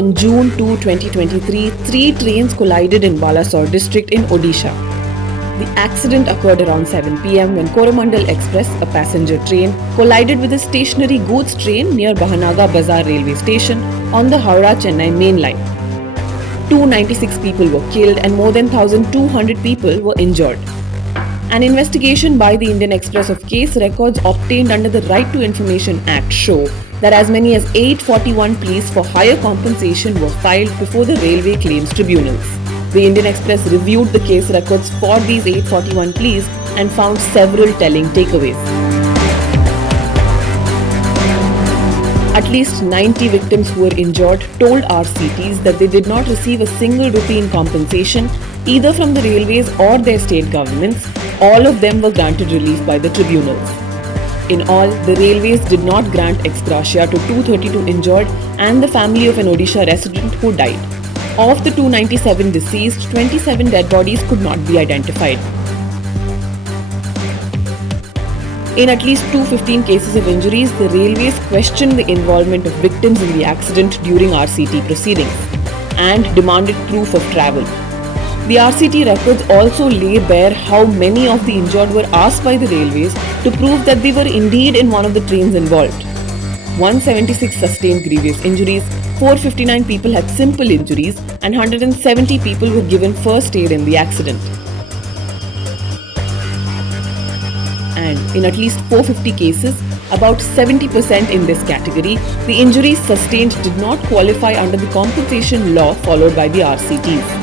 On June 2, 2023, three trains collided in Balasore district in Odisha. The accident occurred around 7 pm when Coromandel Express, a passenger train, collided with a stationary goods train near Bahanaga Bazar railway station on the Howrah Chennai main line. 296 people were killed and more than 1,200 people were injured. An investigation by the Indian Express of case records obtained under the Right to Information Act show that as many as 841 pleas for higher compensation were filed before the Railway Claims Tribunals. The Indian Express reviewed the case records for these 841 pleas and found several telling takeaways. At least 90 victims who were injured told RCTs that they did not receive a single rupee in compensation either from the railways or their state governments. All of them were granted relief by the tribunals. In all, the railways did not grant ex gratia to 232 injured and the family of an Odisha resident who died. Of the 297 deceased, 27 dead bodies could not be identified. In at least 215 cases of injuries, the railways questioned the involvement of victims in the accident during RCT proceedings and demanded proof of travel. The RCT records also lay bare how many of the injured were asked by the railways to prove that they were indeed in one of the trains involved. 176 sustained grievous injuries, 459 people had simple injuries, and 170 people were given first aid in the accident. And in at least 450 cases, about 70% in this category, the injuries sustained did not qualify under the compensation law followed by the RCTs.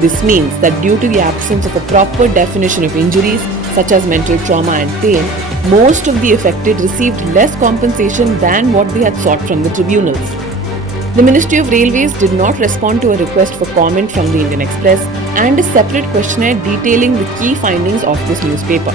This means that due to the absence of a proper definition of injuries, such as mental trauma and pain, most of the affected received less compensation than what they had sought from the tribunals. The Ministry of Railways did not respond to a request for comment from the Indian Express and a separate questionnaire detailing the key findings of this newspaper.